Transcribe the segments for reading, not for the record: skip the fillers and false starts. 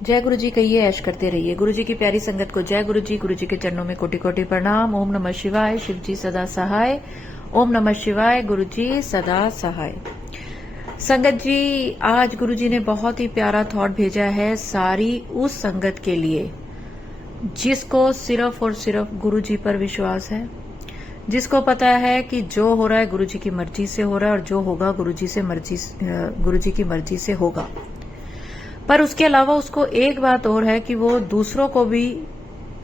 जय गुरु जी कहिए, ऐश करते रहिए। गुरु जी की प्यारी संगत को जय गुरु जी के चरणों में कोटि कोटि प्रणाम। ओम नमः शिवाय, शिव जी सदा सहाय। ओम नमः शिवाय, गुरु जी सदा सहाय। संगत जी, आज गुरु जी ने बहुत ही प्यारा थॉट भेजा है सारी उस संगत के लिए जिसको सिर्फ और सिर्फ गुरु जी पर विश्वास है, जिसको पता है कि जो हो रहा है गुरु जी की मर्जी से हो रहा है और जो होगा गुरु जी की मर्जी से होगा। पर उसके अलावा उसको एक बात और है कि वो दूसरों को भी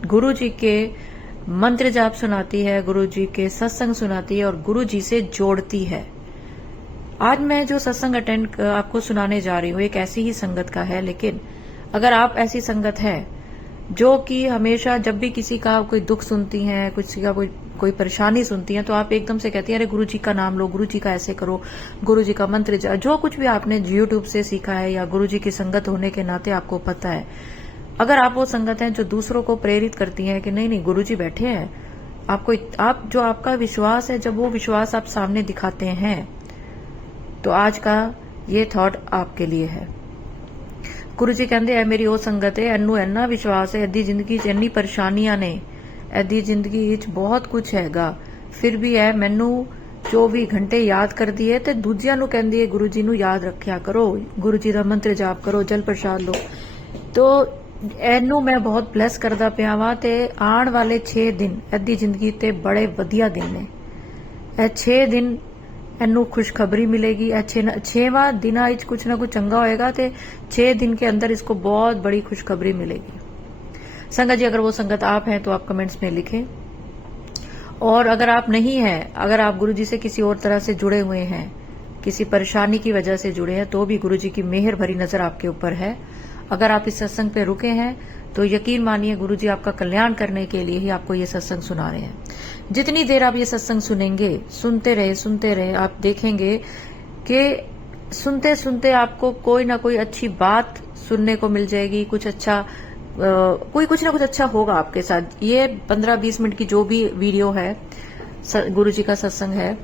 गुरु जी के मंत्र जाप सुनाती है, गुरु जी के सत्संग सुनाती है और गुरु जी से जोड़ती है। आज मैं जो सत्संग अटेंड आपको सुनाने जा रही हूँ एक ऐसी ही संगत का है, लेकिन अगर आप ऐसी संगत है जो कि हमेशा जब भी किसी का कोई दुख सुनती हैं, किसी का कोई परेशानी सुनती हैं, तो आप एकदम से कहती हैं अरे गुरु जी का नाम लो, गुरु जी का ऐसे करो, गुरु जी का मंत्र जो कुछ भी आपने यूट्यूब से सीखा है या गुरु जी की संगत होने के नाते आपको पता है। अगर आप वो संगत हैं जो दूसरों को प्रेरित करती हैं कि नहीं नहीं गुरु जी बैठे हैं, आप जो आपका विश्वास है, जब वो विश्वास आप सामने दिखाते हैं, तो आज का ये थॉट आपके लिए है। गुरु जी कहते हैं मेरी वो संगत है एनू इन्ना विश्वास है, अद्धी जिंदगी च इन्नी परेशानियां ने, अद्धी जिंदगी च बहुत कुछ हैगा, फिर भी है मैनू 24 घंटे याद कर दिए ते दूजियां नू कहंदी है गुरु जी नू याद रखिया करो, गुरु जी दा मंत्र जाप करो, जल प्रसाद लो। तो एनू मैं बहुत ब्लैस करदा पिया वा ते आने वाले 6 दिन अद्धी जिंदगी ते बड़े वधिया दिन ने। ए 6 दिन एनू खुशखबरी मिलेगी। 6वां दिन कुछ ना कुछ चंगा होएगा ते 6 दिन के अंदर इसको बहुत बड़ी खुशखबरी मिलेगी। संगत जी, अगर वो संगत आप हैं तो आप कमेंट्स में लिखें, और अगर आप नहीं हैं, अगर आप गुरु जी से किसी और तरह से जुड़े हुए हैं, किसी परेशानी की वजह से जुड़े हैं, तो भी गुरु जी की मेहर भरी नजर आपके ऊपर है। अगर आप इस सत्संग पे रुके हैं तो यकीन मानिए गुरु जी आपका कल्याण करने के लिए ही आपको ये सत्संग सुना रहे हैं। जितनी देर आप ये सत्संग सुनेंगे, सुनते रहे, आप देखेंगे कि सुनते सुनते आपको कोई ना कोई अच्छी बात सुनने को मिल जाएगी, कुछ ना कुछ अच्छा होगा आपके साथ। ये 15-20 मिनट की जो भी वीडियो है, गुरु जी का सत्संग है,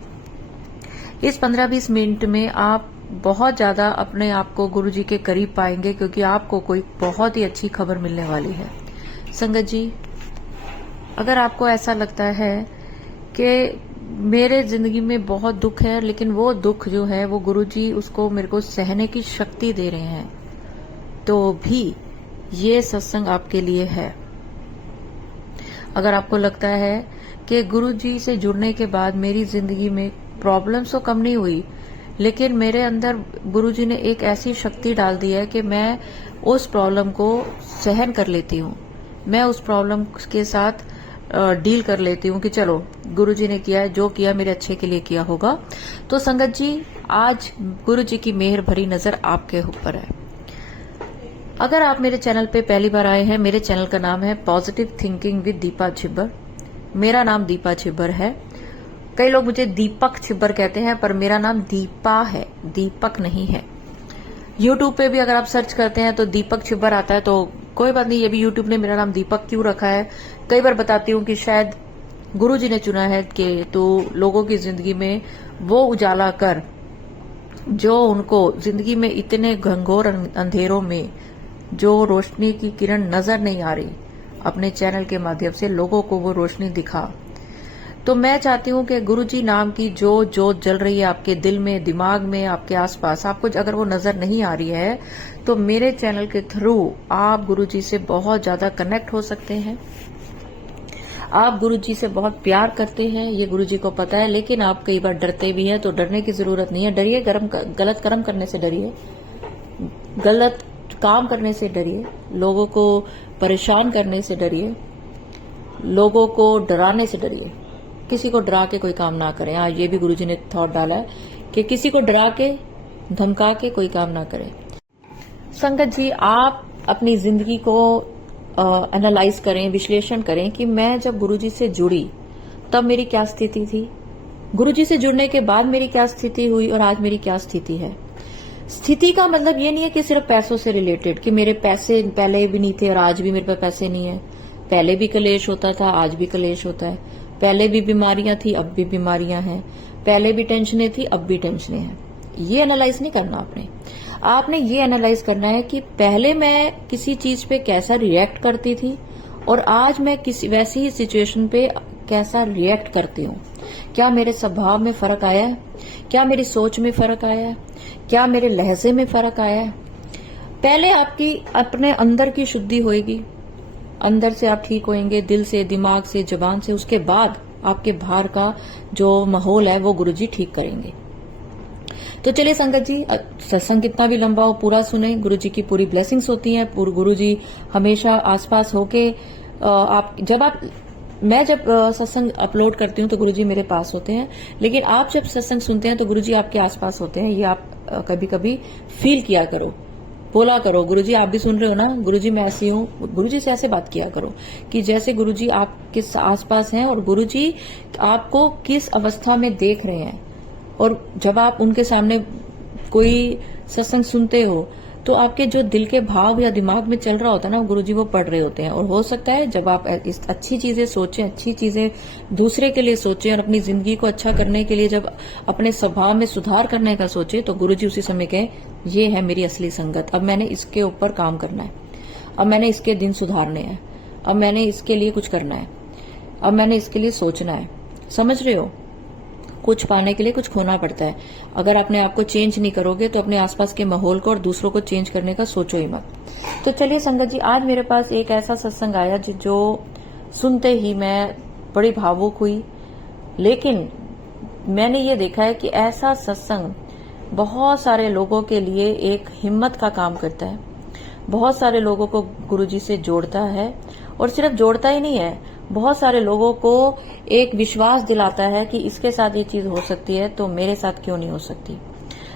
इस 15-20 मिनट में आप बहुत ज्यादा अपने आप को गुरु जी के करीब पाएंगे, क्योंकि आपको कोई बहुत ही अच्छी खबर मिलने वाली है। संगत जी, अगर आपको ऐसा लगता है कि मेरे जिंदगी में बहुत दुख है, लेकिन वो दुख जो है वो गुरु जी उसको मेरे को सहने की शक्ति दे रहे हैं, तो भी ये सत्संग आपके लिए है। अगर आपको लगता है कि गुरु जी से जुड़ने के बाद मेरी जिंदगी में प्रॉब्लम्स तो कम नहीं हुई, लेकिन मेरे अंदर गुरु जी ने एक ऐसी शक्ति डाल दी है कि मैं उस प्रॉब्लम को सहन कर लेती हूँ, मैं उस प्रॉब्लम के साथ डील कर लेती हूँ कि चलो गुरु जी ने किया है, जो किया मेरे अच्छे के लिए किया होगा। तो संगत जी, आज गुरु जी की मेहर भरी नजर आपके ऊपर है। अगर आप मेरे चैनल पे पहली बार आए हैं, मेरे चैनल का नाम है positive thinking with Deepa Chhibber. मेरा नाम दीपा छिब्बर है। कई लोग मुझे दीपक छिब्बर कहते हैं, पर मेरा नाम दीपा है, दीपक नहीं है। यूट्यूब पे भी अगर आप सर्च करते हैं तो दीपक छिब्बर आता है, तो कोई बात नहीं, ये भी यूट्यूब ने मेरा नाम दीपक क्यों रखा है। कई बार बताती हूँ कि शायद गुरु जी ने चुना है कि तो लोगों की जिंदगी में वो उजाला कर, जो उनको जिंदगी में इतने घंघोर अंधेरों में जो रोशनी की किरण नजर नहीं आ रही, अपने चैनल के माध्यम से लोगों को वो रोशनी दिखा। तो मैं चाहती हूँ कि गुरु जी नाम की जो जोत जल रही है आपके दिल में, दिमाग में, आपके आसपास, आपको अगर वो नजर नहीं आ रही है, तो मेरे चैनल के थ्रू आप गुरु जी से बहुत ज्यादा कनेक्ट हो सकते हैं। आप गुरु जी से बहुत प्यार करते हैं, ये गुरु जी को पता है, लेकिन आप कई बार डरते भी हैं। तो डरने की जरूरत नहीं है। डरिए, गलत कर्म करने से डरिए, गलत काम करने से डरिए, लोगों को परेशान करने से डरिए, लोगों को डराने से डरिए। किसी को डरा के कोई काम ना करें। आज ये भी गुरु जी ने थॉट डाला है कि किसी को डरा के, धमका के कोई काम ना करें। संगत जी, आप अपनी जिंदगी को एनालाइज करें, विश्लेषण करें कि मैं जब गुरु जी से जुड़ी तब मेरी क्या स्थिति थी, गुरु जी से जुड़ने के बाद मेरी क्या स्थिति हुई और आज मेरी क्या स्थिति है। स्थिति का मतलब ये नहीं है कि सिर्फ पैसों से रिलेटेड, कि मेरे पैसे पहले भी नहीं थे और आज भी मेरे पास पैसे नहीं है। पहले भी कलेश होता था, आज भी कलेश होता है। पहले भी बीमारियां थी, अब भी बीमारियां हैं। पहले भी टेंशनें थी, अब भी टेंशनें हैं। ये एनालाइज नहीं करना आपने। आपने ये एनालाइज करना है कि पहले मैं किसी चीज पे कैसा रिएक्ट करती थी और आज मैं किसी वैसी ही सिचुएशन पे कैसा रिएक्ट करती हूँ। क्या मेरे स्वभाव में फर्क आया है? क्या मेरी सोच में फर्क आया है? क्या मेरे लहजे में फर्क आया है? पहले आपकी अपने अंदर की शुद्धि होएगी, अंदर से आप ठीक होएंगे, दिल से, दिमाग से, जबान से। उसके बाद आपके बाहर का जो माहौल है वो गुरुजी ठीक करेंगे। तो चलिए संगत जी, सत्संग कितना भी लंबा हो पूरा सुने। गुरुजी की पूरी ब्लेसिंग्स होती हैं। गुरुजी हमेशा आसपास होके मैं जब सत्संग अपलोड करती हूँ तो गुरुजी मेरे पास होते हैं, लेकिन आप जब सत्संग सुनते हैं तो गुरुजी आपके आसपास होते हैं। ये आप कभी कभी फील किया करो, बोला करो, गुरुजी आप भी सुन रहे हो ना, गुरुजी मैं ऐसी हूँ। गुरुजी से ऐसे बात किया करो कि जैसे गुरुजी आपके आसपास हैं और गुरुजी आपको किस अवस्था में देख रहे हैं। और जब आप उनके सामने कोई सत्संग सुनते हो तो आपके जो दिल के भाव या दिमाग में चल रहा होता है ना, गुरुजी वो पढ़ रहे होते हैं। और हो सकता है जब आप इस अच्छी चीजें सोचें, अच्छी चीजें दूसरे के लिए सोचें और अपनी जिंदगी को अच्छा करने के लिए जब अपने स्वभाव में सुधार करने का सोचे, तो गुरुजी उसी समय कहें ये है मेरी असली संगत, अब मैंने इसके ऊपर काम करना है, अब मैंने इसके दिन सुधारने हैं, अब मैंने इसके लिए कुछ करना है, अब मैंने इसके लिए सोचना है। समझ रहे हो? कुछ पाने के लिए कुछ खोना पड़ता है। अगर अपने आप को चेंज नहीं करोगे तो अपने आसपास के माहौल को और दूसरों को चेंज करने का सोचो ही मत। तो चलिए संगत जी, आज मेरे पास एक ऐसा सत्संग आया जो सुनते ही मैं बड़ी भावुक हुई। लेकिन मैंने ये देखा है कि ऐसा सत्संग बहुत सारे लोगों के लिए एक हिम्मत का काम करता है, बहुत सारे लोगों को गुरुजी से जोड़ता है। और सिर्फ जोड़ता ही नहीं है, बहुत सारे लोगों को एक विश्वास दिलाता है कि इसके साथ ये चीज हो सकती है तो मेरे साथ क्यों नहीं हो सकती।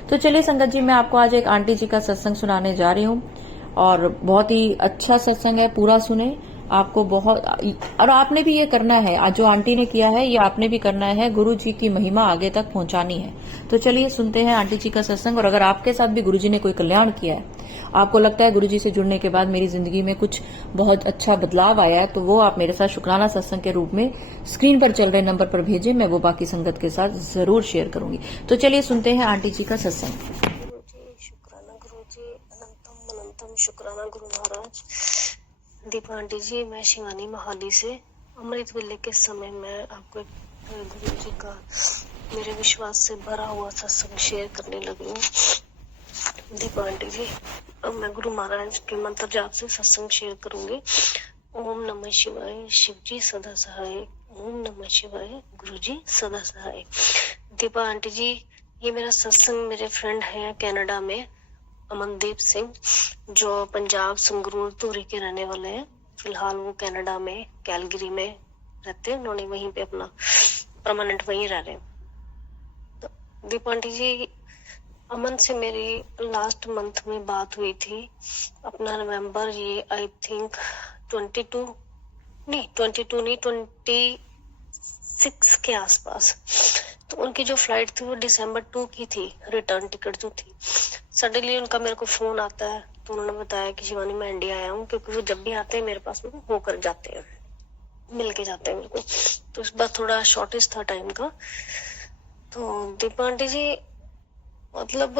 तो चलिए संगत जी, मैं आपको आज एक आंटी जी का सत्संग सुनाने जा रही हूँ और बहुत ही अच्छा सत्संग है, पूरा सुने। आपको बहुत, और आपने भी ये करना है, आज जो आंटी ने किया है ये आपने भी करना है, गुरु जी की महिमा आगे तक पहुंचानी है। तो चलिए सुनते हैं आंटी जी का सत्संग। और अगर आपके साथ भी गुरु जी ने कोई कल्याण किया है, आपको लगता है गुरु जी से जुड़ने के बाद मेरी जिंदगी में कुछ बहुत अच्छा बदलाव आया है, तो वो आप मेरे साथ शुक्राना सत्संग के रूप में स्क्रीन पर चल रहे नंबर पर भेजें, मैं वो बाकी संगत के साथ जरूर शेयर करूंगी। तो चलिए सुनते हैं आंटी जी का सत्संग। शुक्राना गुरु जी, अनंतम अनंतम शुक्राना गुरु महाराज। दीपा आंटी जी, मैं शिवानी मोहाली से अमृत वेले के समय में आपको गुरु जी का मेरे विश्वास से भरा हुआ सत्संग शेयर करने लगी हूँ। दीपा आंटी जी, अब मैं गुरु महाराज के मंत्र जाप से सत्संग शेयर करूंगी। ओम नमः शिवाय, शिव जी सदा सहाय। ओम नमः शिवाय, गुरु जी सदा सहाय। दीपा आंटी जी, ये मेरा सत्संग मेरे फ्रेंड है कनाडा में, अमनदीप सिंह, जो पंजाब संगरूर धूरी के रहने वाले हैं। फिलहाल वो कनाडा में कैलगरी में रहते हैं, उन्होंने वहीं पे अपना परमानेंट वहीं रह रहे हैं। तो दीपा आंटी जी, अमन से मेरी लास्ट मंथ में बात हुई थी, अपना नवंबर, ये आई थिंक 22 नहीं 26 के आसपास। तो उनकी जो फ्लाइट थी वो दिसंबर 2 की थी, रिटर्न टिकट जो थी। सडनली उनका मेरे को फोन आता है, तो उन्होंने बताया कि शिवानी मैं इंडिया आया हूँ, क्योंकि वो जब भी आते हैं मेरे पास में होकर जाते हैं, मिल के जाते हैं मेरे को। तो इस बार थोड़ा शॉर्टेज था टाइम का। तो दीपा आंटी जी, मतलब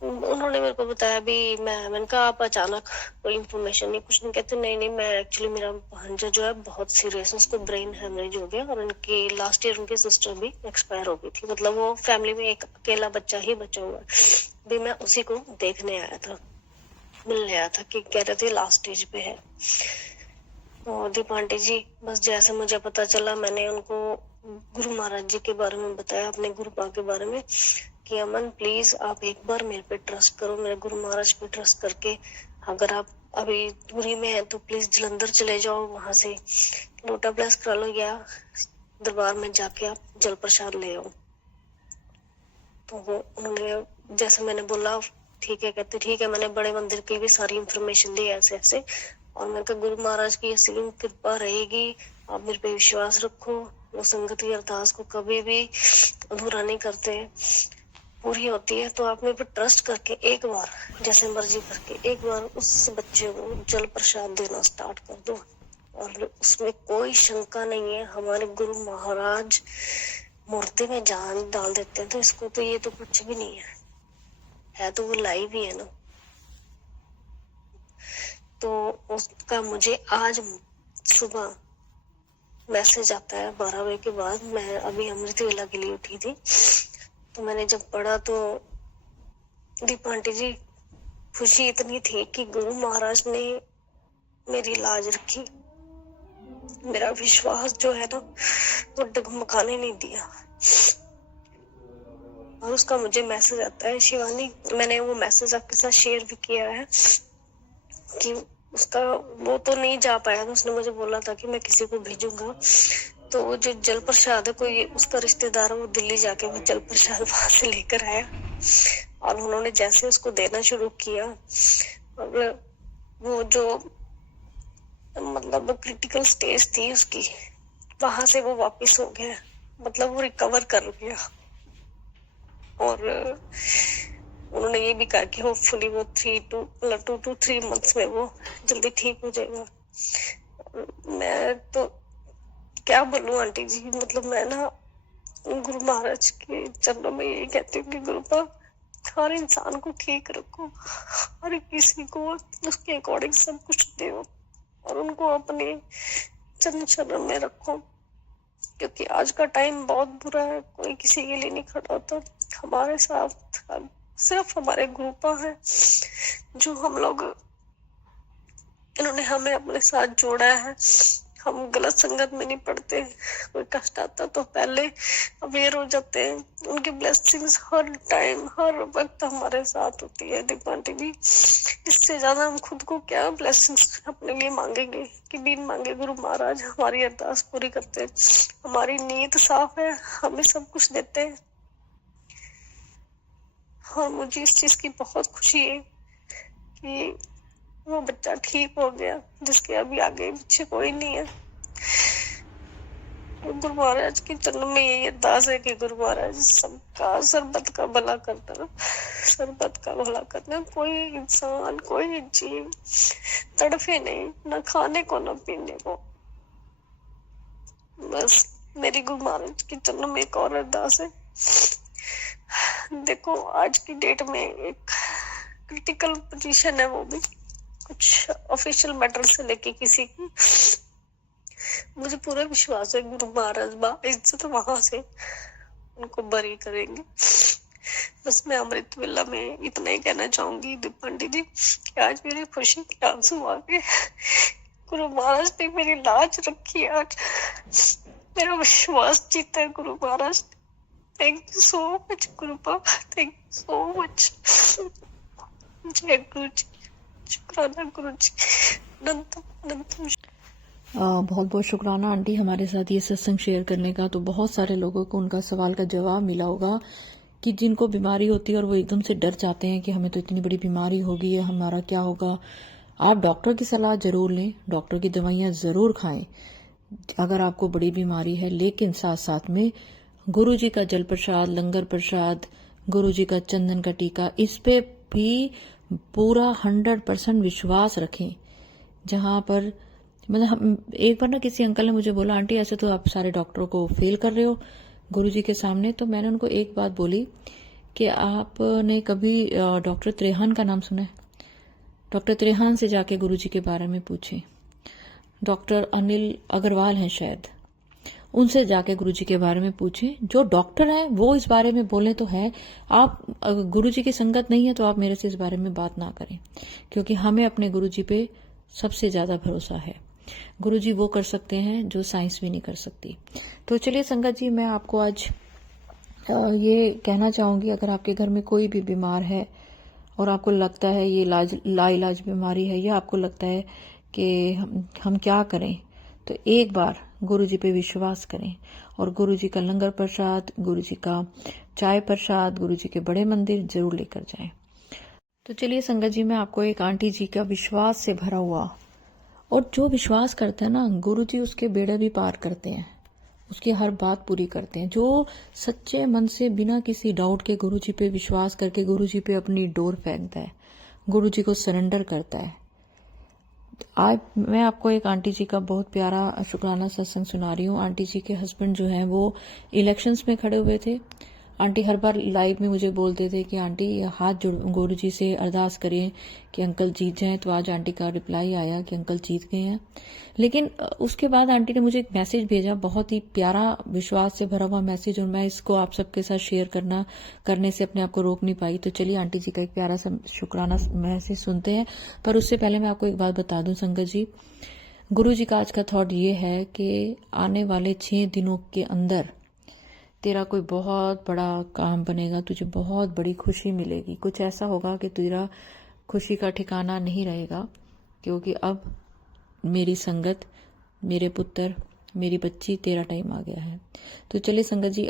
उन्होंने मेरे को बताया भी, मैंने कहा आप अचानक कोई इन्फॉर्मेशन नहीं, कुछ नहीं। कहते नहीं मैं एक्चुअली मेरा भांजा जो है बहुत सीरियस है, उसको ब्रेन हेमरेज हो गया और उनकी लास्ट ईयर उनकी सिस्टर भी एक्सपायर हो गई थी। मतलब वो फैमिली में एक अकेला बच्चा ही बचा हुआ भी। मैं उसी को देखने आया था, मिलने आया था, कि कह रहे थे लास्ट स्टेज पे है। और दीपा आंटी जी, बस जैसे मुझे पता चला, मैंने उनको गुरु महाराज जी के बारे में बताया, अपने गुरुपा के बारे में, कि अमन प्लीज आप एक बार मेरे पे ट्रस्ट करो, मेरे गुरु महाराज पे ट्रस्ट करके, अगर आप अभी दूरी में है तो प्लीज जलंधर चले जाओ, वहां से लोटा ब्लेस करा लो या दरबार में जाके आप जल प्रसाद ले आओ। तो वो उन्होंने जैसे मैंने बोला ठीक है, कहते ठीक है। मैंने बड़े मंदिर की भी सारी इंफॉर्मेशन दी ऐसे ऐसे, और मैंने कहा गुरु महाराज की ऐसी कृपा रहेगी, आप मेरे पे विश्वास रखो, वो संगत की अरदास को कभी भी अधूरा नहीं करते, पूरी होती है। तो आप मेरे पे ट्रस्ट करके एक बार, जैसे मर्जी करके, एक बार उस बच्चे को जल प्रसाद देना स्टार्ट कर दो, और उसमें कोई शंका नहीं है, हमारे गुरु महाराज मुर्दे में जान डाल देते हैं, तो इसको तो ये तो कुछ भी नहीं है। है तो वो लाइव ही है ना। तो उसका मुझे आज सुबह मैसेज आता है 12 बजे के बाद। मैं अभी अमृत वेला के लिए उठी थी, तो मैंने जब पढ़ा तो दीपा आंटी जी, खुशी इतनी थी कि गुरु महाराज ने मेरी लाज रखी। मेरा विश्वास जो है ना वो डगमगाने नहीं दिया। और उसका मुझे मैसेज आता है, शिवानी, मैंने वो मैसेज आपके साथ शेयर भी किया है कि उसका वो तो नहीं जा पाया था। उसने मुझे बोला था कि मैं किसी को भेजूंगा, तो वो जो जल प्रसाद है, कोई उसका रिश्तेदार है, वो दिल्ली जाके वो जल प्रसाद वहां से लेकर आया और उन्होंने जैसे उसको देना शुरू किया और वो जो मतलब क्रिटिकल स्टेज थी उसकी, वहां से वो वापस हो गया, मतलब वो रिकवर कर गया। और उन्होंने ये भी कहा कि होपफुली वो 2 to 3 मंथ्स में वो जल्दी ठीक हो जाएगा। मैं तो क्या बोलूं आंटी जी, मतलब मैं ना गुरु महाराज के चरणों में यही कहती हूँ कि गुरुपा हर इंसान को ठीक रखो, हर किसी को उसके अकॉर्डिंग सब कुछ दो और उनको अपने चरण शरण में रखो, क्योंकि आज का टाइम बहुत बुरा है। कोई किसी के लिए नहीं खड़ा होता। हमारे साथ सिर्फ हमारे गुरुपा है जो हम लोग, इन्होंने हमें अपने साथ जोड़ा है। हम गलत संगत में नहीं पड़ते। कोई कष्ट आता तो पहले अवेयर हो जाते हैं। उनकी ब्लेसिंग्स हर टाइम हर वक्त हमारे साथ होती है दीपा आंटी जी। इससे ज्यादा हम खुद को क्या ब्लेसिंग्स अपने लिए मांगेंगे कि बिन मांगे गुरु महाराज हमारी अरदास पूरी करते हैं। हमारी नीयत साफ है, हमें सब कुछ देते हैं। और मुझे इस चीज की बहुत खुशी है कि वो बच्चा ठीक हो गया जिसके अभी आगे पीछे कोई नहीं है। गुरु महाराज के चरणों में यही अरदास है कि गुरु महाराज सबका सरबत का भला करना, सरबत का भला करना। कोई इंसान कोई जीव तड़फे नहीं, न खाने को न पीने को। बस मेरी गुरु महाराज के चरणों में एक और अरदास है। देखो आज की डेट में एक क्रिटिकल पोजीशन है, वो भी कुछ ऑफिशियल मैटर से लेके किसी की। मुझे पूरा विश्वास है गुरु महाराज इज्जत वहां से उनको बरी करेंगे। बस मैं अमृत वेला में इतना ही कहना चाहूंगी दीपा आंटी जी कि आज मेरी खुशी के आंसू आ गए। गुरु महाराज ने मेरी लाज रखी। आज मेरा विश्वास जीता है गुरु महाराज। थैंक यू सो मच गुरुपा, थैंक यू सो मच। जय गुरु जी, शुक्राना गुरु जी, अनंतम। बहुत बहुत शुक्राना आंटी हमारे साथ ये सत्संग शेयर करने का। तो बहुत सारे लोगों को उनका सवाल का जवाब मिला होगा कि जिनको बीमारी होती है और वो एकदम से डर जाते हैं कि हमें तो इतनी बड़ी बीमारी हो गई है, हमारा क्या होगा। आप डॉक्टर की सलाह जरूर लें, डॉक्टर की दवाइयाँ ज़रूर खाएं अगर आपको बड़ी बीमारी है, लेकिन साथ साथ में गुरु जी का जल प्रसाद, लंगर प्रसाद, गुरु जी का चंदन का टीका, इस पे भी पूरा 100% विश्वास रखें। जहां पर मतलब एक बार ना किसी अंकल ने मुझे बोला, आंटी ऐसे तो आप सारे डॉक्टरों को फेल कर रहे हो गुरु जी के सामने। तो मैंने उनको एक बात बोली कि आपने कभी डॉक्टर त्रेहान का नाम सुना है? डॉक्टर त्रेहान से जाके गुरु जी के बारे में पूछें। डॉक्टर अनिल अग्रवाल हैं शायद, उनसे जाके गुरु जी के बारे में पूछें। जो डॉक्टर हैं वो इस बारे में बोले तो है। आप गुरु जी की संगत नहीं है तो आप मेरे से इस बारे में बात ना करें, क्योंकि हमें अपने गुरु जी पे सबसे ज्यादा भरोसा है। गुरु जी वो कर सकते हैं जो साइंस भी नहीं कर सकती। तो चलिए संगत जी, मैं आपको आज ये कहना चाहूंगी, अगर आपके घर में कोई भी बीमार है और आपको लगता है ये लाइलाज बीमारी है, या आपको लगता है कि हम क्या करें, तो एक बार गुरु जी पे विश्वास करें और गुरु जी का लंगर प्रसाद, गुरु जी का चाय प्रसाद, गुरु जी के बड़े मंदिर जरूर लेकर जाएं। तो चलिए संगत जी, मैं आपको एक आंटी जी का विश्वास से भरा हुआ, और जो विश्वास करता है ना गुरु जी उसके बेड़े भी पार करते हैं, उसकी हर बात पूरी करते हैं। जो सच्चे मन से बिना किसी डाउट के गुरु जी पे विश्वास करके गुरु जी पे अपनी डोर फेंकता है, गुरु जी को सरेंडर करता है। आज मैं आपको एक आंटी जी का बहुत प्यारा शुक्राना सत्संग सुना रही हूँ। आंटी जी के हस्बैंड जो हैं वो इलेक्शंस में खड़े हुए थे आंटी हर बार लाइव में मुझे बोलते थे कि आंटी हाथ जोड़ गुरु जी से अरदास करें कि अंकल जीत जाएं। तो आज आंटी का रिप्लाई आया कि अंकल जीत गए हैं। लेकिन उसके बाद आंटी ने मुझे एक मैसेज भेजा, बहुत ही प्यारा विश्वास से भरा हुआ मैसेज, और मैं इसको आप सबके साथ शेयर करने से अपने आप को रोक नहीं पाई। तो चलिए आंटी जी का एक प्यारा सा शुक्राना मैसेज सुनते हैं। पर उससे पहले मैं आपको एक बात बता दूं संगत जी, गुरु जी का आज का थॉट ये है कि आने वाले 6 दिनों के अंदर तेरा कोई बहुत बड़ा काम बनेगा, तुझे बहुत बड़ी खुशी मिलेगी। कुछ ऐसा होगा कि तेरा खुशी का ठिकाना नहीं रहेगा, क्योंकि अब मेरी संगत, मेरे पुत्र, मेरी बच्ची, तेरा टाइम आ गया है। तो चलिए संगत जी,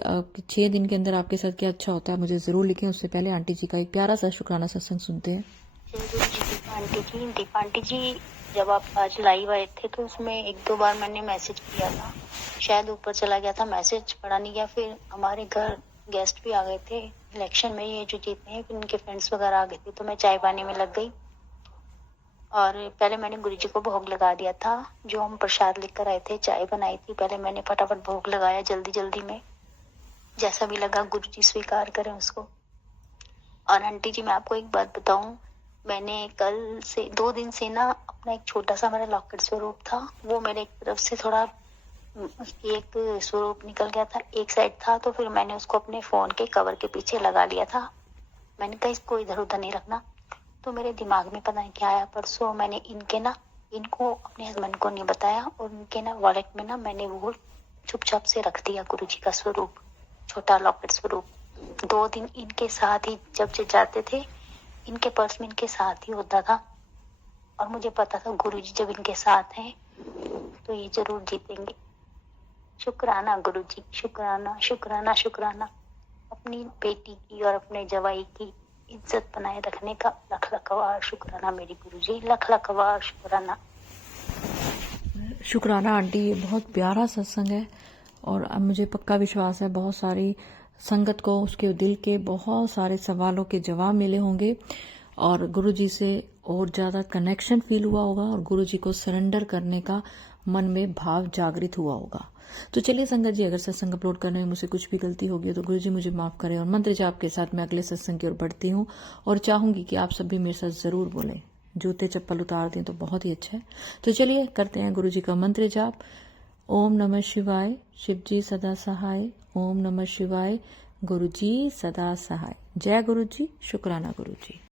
6 दिन के अंदर आपके साथ क्या अच्छा होता है मुझे जरूर लिखें। उससे पहले आंटी जी का एक प्यारा सा शुक्राना सत्संग सुनते हैं। दीपा आंटी जी, जब आप आज लाइव आए थे तो उसमें 1-2 बार मैंने मैसेज किया था, शायद ऊपर चला गया था, मैसेज पढ़ा नहीं गया। फिर हमारे घर गेस्ट भी आ गए थे इलेक्शन में, ये जो जीते हैं, फिर उनके फ्रेंड्स वगैरह आ गए थे, तो मैं चाय पानी में लग गई। और पहले मैंने गुरुजी को भोग लगा दिया था, जो हम प्रसाद लेकर आए थे, चाय बनाई थी, पहले मैंने फटाफट भोग लगाया जल्दी जल्दी में, जैसा भी लगा गुरुजी स्वीकार करें उसको। और आंटी जी मैं आपको एक बात बताऊं, मैंने कल से 2 दिन से ना अपना एक छोटा सा मेरा लॉकेट स्वरूप था, वो मेरे एक तरफ से थोड़ा एक स्वरूप निकल गया था, एक साइड था, तो फिर मैंने उसको अपने फोन के कवर के पीछे लगा लिया था। मैंने कहा इसको इधर उधर नहीं रखना। तो मेरे दिमाग में पता नहीं क्या आया, परसों मैंने इनको अपने हस्बैंड को नहीं बताया, और उनके ना वॉलेट में ना मैंने वो चुपचाप से रख दिया गुरुजी का स्वरूप, छोटा लॉकेट स्वरूप। 2 दिन इनके साथ ही जब से जाते थे, इनके पर्स में इनके साथ ही होता था, और मुझे पता था गुरुजी जब इनके साथ हैं तो ये जरूर जीतेंगे। शुक्राना गुरुजी, शुक्राना शुक्राना शुक्राना। अपनी बेटी की और अपने जवाई की इज्जत बनाए रखने का लख लखवार शुक्राना मेरी गुरुजी, लख लखवार शुक्राना। शुक्राना आंटी, ये बहुत प्यारा सत्संग है, और अब मुझे पक्का विश्वास है बहुत सारी संगत को उसके दिल के बहुत सारे सवालों के जवाब मिले होंगे, और गुरुजी से और ज़्यादा कनेक्शन फील हुआ होगा, और गुरुजी को सरेंडर करने का मन में भाव जागृत हुआ होगा। तो चलिए संगत जी, अगर सत्संग अपलोड करने में मुझसे कुछ भी गलती होगी तो गुरुजी मुझे माफ करें, और मंत्र जाप के साथ मैं अगले सत्संग की ओर बढ़ती हूँ, और चाहूंगी कि आप सब भी मेरे साथ जरूर बोलें। जूते चप्पल उतार दें तो बहुत ही अच्छा है। तो चलिए करते हैं गुरुजी का मंत्र जाप। ओम नमः शिवाय, शिवजी सदा सहाय। ओम नमः शिवाय, गुरुजी सदा सहाय। जय गुरुजी, शुक्राना गुरुजी।